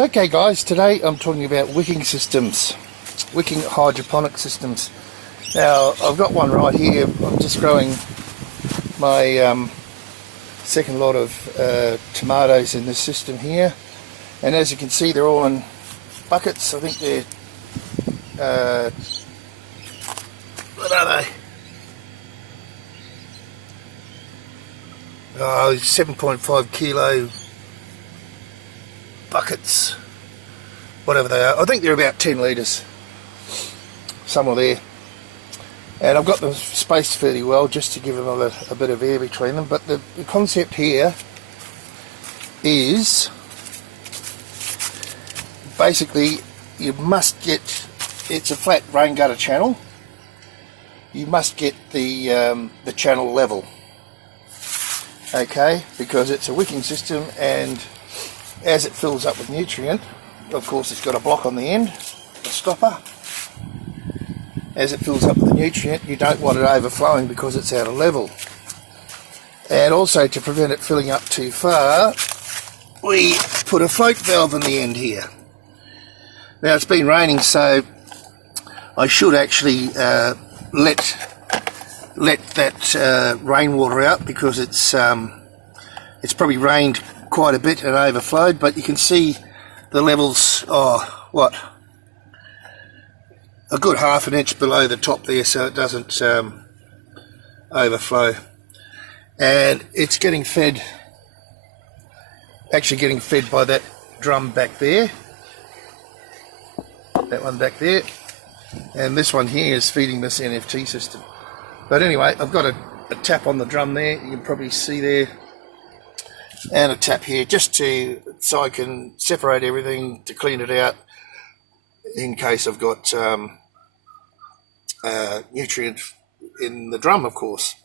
Okay guys, today I'm talking about wicking systems, wicking hydroponic systems. Now I've got one right here. I'm just growing my second lot of tomatoes in this system here, and as you can see they're all in buckets. I think they're what are they? 7.5 kilo buckets, whatever they are. I think they're about 10 litres, somewhere there. And I've got them spaced fairly well just to give them a bit of air between them. But the concept here is basically you must get, it's a flat rain gutter channel, you must get the channel level, okay, because it's a wicking system, and as it fills up with nutrient, of course it's got a block on the end, a stopper. As it fills up with the nutrient, you don't want it overflowing because it's out of level. And also, to prevent it filling up too far, we put a float valve in the end here. Now it's been raining, so I should actually let that rainwater out, because it's probably rained quite a bit and overflowed, but you can see the levels are a good half an inch below the top there, so it doesn't overflow. And it's getting fed by that drum back there, that one back there, and this one here is feeding this NFT system. But anyway, I've got a tap on the drum there, you can probably see there, and a tap here, just so I can separate everything, to clean it out in case I've got nutrient in the drum, of course.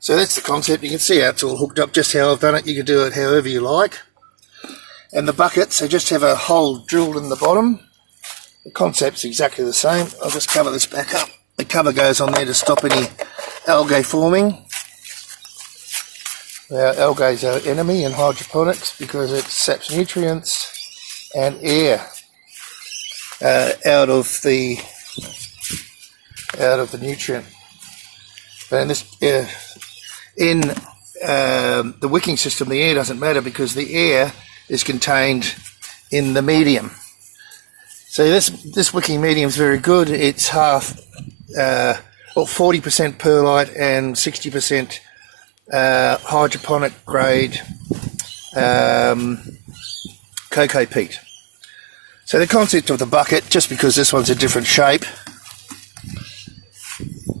So that's the concept. You can see how it's all hooked up, just how I've done it. You can do it however you like. And the buckets, they just have a hole drilled in the bottom. The concept's exactly the same. I'll just cover this back up. The cover goes on there to stop any algae forming. Now, algae is our enemy in hydroponics because it saps nutrients and air out of the nutrient. And this in the wicking system, the air doesn't matter because the air is contained in the medium. So this wicking medium is very good. It's half, 40% perlite and 60% hydroponic grade Coco peat. So the concept of the bucket, just because this one's a different shape,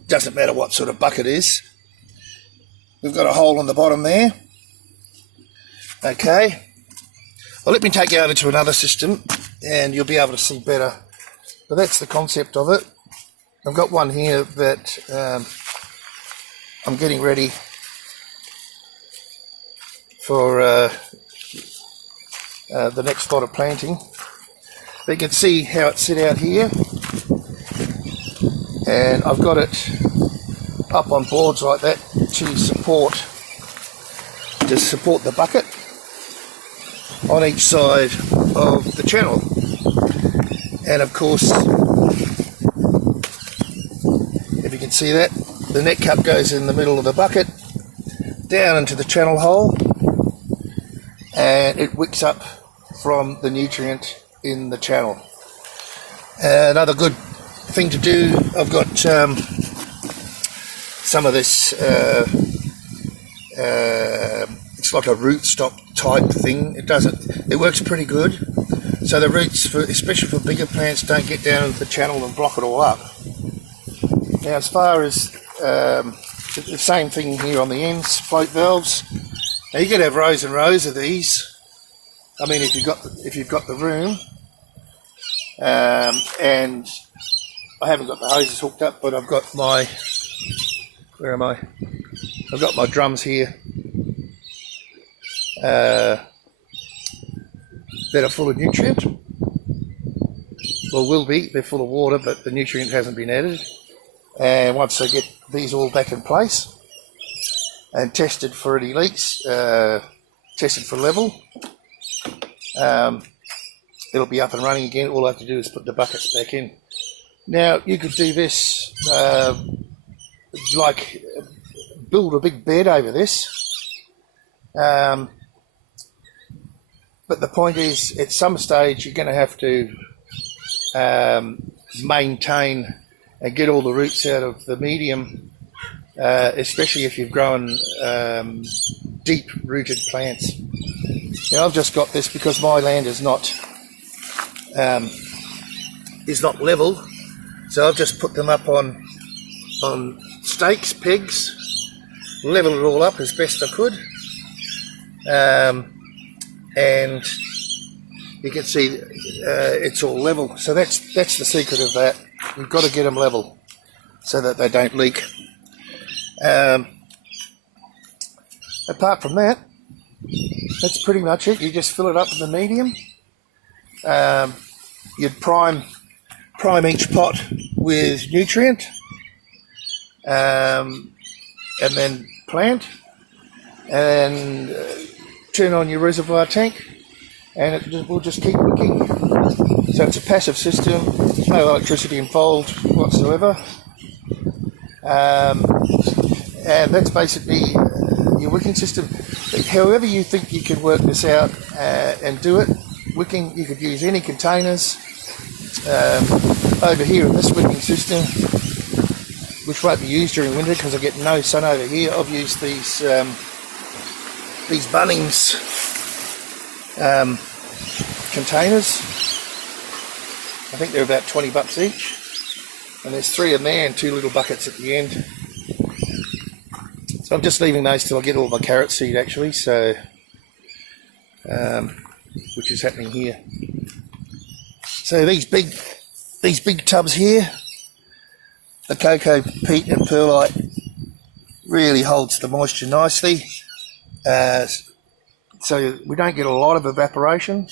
doesn't matter what sort of bucket is. We've got a hole on the bottom there. Okay. Well, let me take you over to another system and you'll be able to see better. But that's the concept of it. I've got one here that I'm getting ready for the next lot of planting. You can see how it's set out here, and I've got it up on boards like that to support the bucket on each side of the channel. And of course, if you can see that, the Netcup goes in the middle of the bucket down into the channel hole, and it wicks up from the nutrient in the channel. Another good thing to do, I've got some of this, it's like a rootstock type thing. It works pretty good. So the roots, especially for bigger plants, don't get down into the channel and block it all up. Now, as far as the same thing here on the ends, float valves. Now you could have rows and rows of these. I mean, if you've got the room, and I haven't got the hoses hooked up, but I've got my, where am I? I've got my drums here that are full of nutrient. Well, will be. They're full of water, but the nutrient hasn't been added. And once I get these all back in place and tested for any leaks, tested for level, it'll be up and running again. All I have to do is put the buckets back in. Now you could do this like build a big bed over this, but the point is at some stage you're going to have to maintain and get all the roots out of the medium, especially if you've grown deep rooted plants. Now I've just got this because my land is not level, so I've just put them up on stakes, pegs, level it all up as best I could, and you can see it's all level. So that's the secret of that. You've got to get them level so that they don't leak. Apart from that, that's pretty much it. You just fill it up with the medium. You'd prime each pot with nutrient, and then plant, and turn on your reservoir tank, and it will just keep wicking. So it's a passive system, no electricity involved whatsoever, and that's basically your wicking system. However you think you can work this out and do it, wicking, you could use any containers. Over here in this wicking system, which won't be used during winter because I get no sun over here, I've used these Bunnings containers. I think they're about 20 bucks each, and there's 3 in there and 2 little buckets at the end. So I'm just leaving those till I get all my carrot seed actually, so which is happening here. So these big tubs here, the Coco, Peat and Perlite really holds the moisture nicely, so we don't get a lot of evaporation.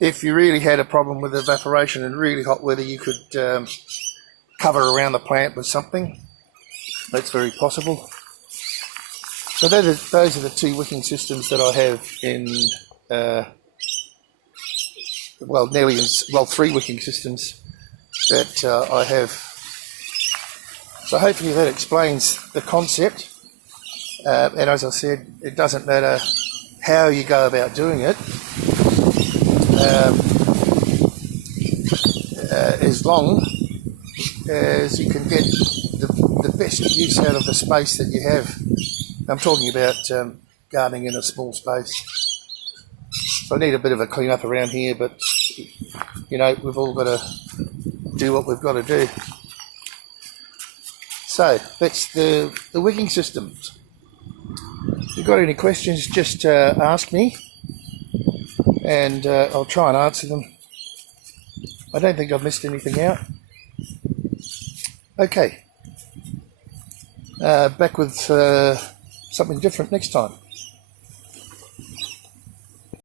If you really had a problem with evaporation in really hot weather, you could cover around the plant with something. That's very possible. So those are the 2 wicking systems that I have in 3 wicking systems that I have. So hopefully that explains the concept, and as I said, it doesn't matter how you go about doing it, as long as you can get the best use out of the space that you have. I'm talking about gardening in a small space. So I need a bit of a clean up around here, but you know, we've all got to do what we've got to do. So that's the wicking systems. If you've got any questions, just ask me, and I'll try and answer them. I don't think I've missed anything out. Okay, back with something different next time.